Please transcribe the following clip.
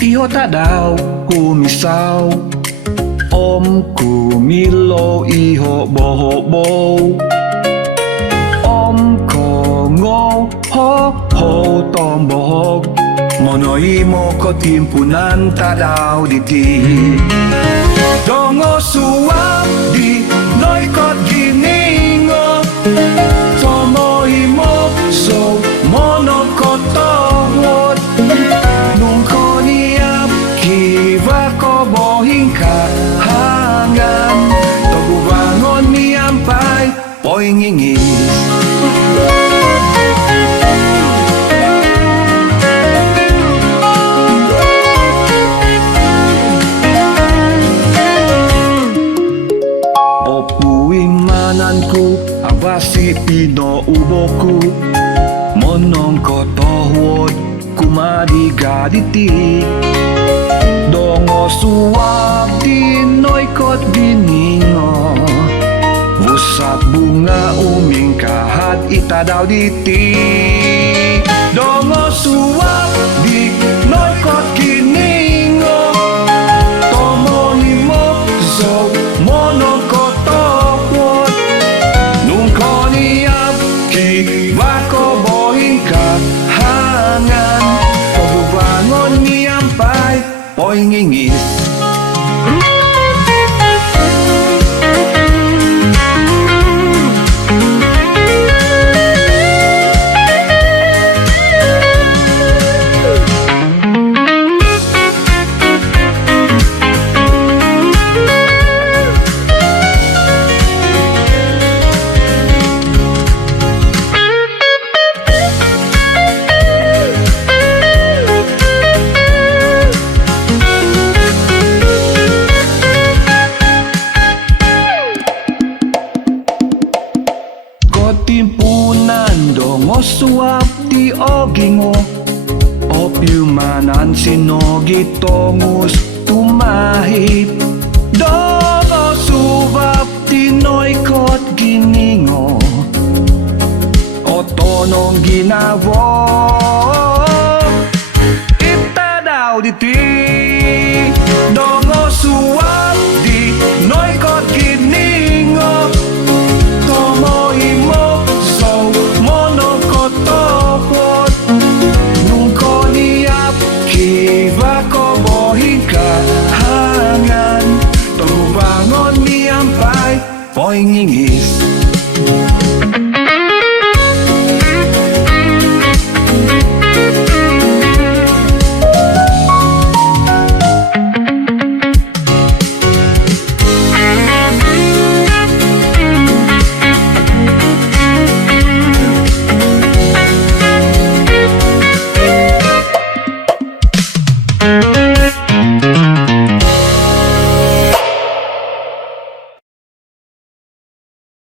Iho tadaw humisaw Om kumilo iho boho-bow Om kongo ho ho tombohog Monoy mo ko timpunan tadaw diti Dongo suwap di noy kot giningo Tomoy mo so mono ko tawot Nung ko niyap kiva ko bohing kahangan Togubangon niyampay po'y ngingis Opuing mananku abasi pinouboku Monong ko tohwod kumadigaditi Dongo suwag dinoy kot biningo Wusak bunga uming kahat itadaw diti Dongo suwag dinoy kot kiningo Tomo mo so mono ko tokwot Nung ko niyap kiwa ko bohing kahangan Pagbubangon niyampay po'y ngingis Timpunan dongo suap di ogingo Opiumanan sinogi tongus tumahip Dongo suap di noy kot giningo Otonong ginavo Itadaw diti Dongo suap di noy kot giningo Tomoy mo so mono ko tokwot Nung ko niyap kiva ko bohing kahangan Togubangon niyampay po'y ngingis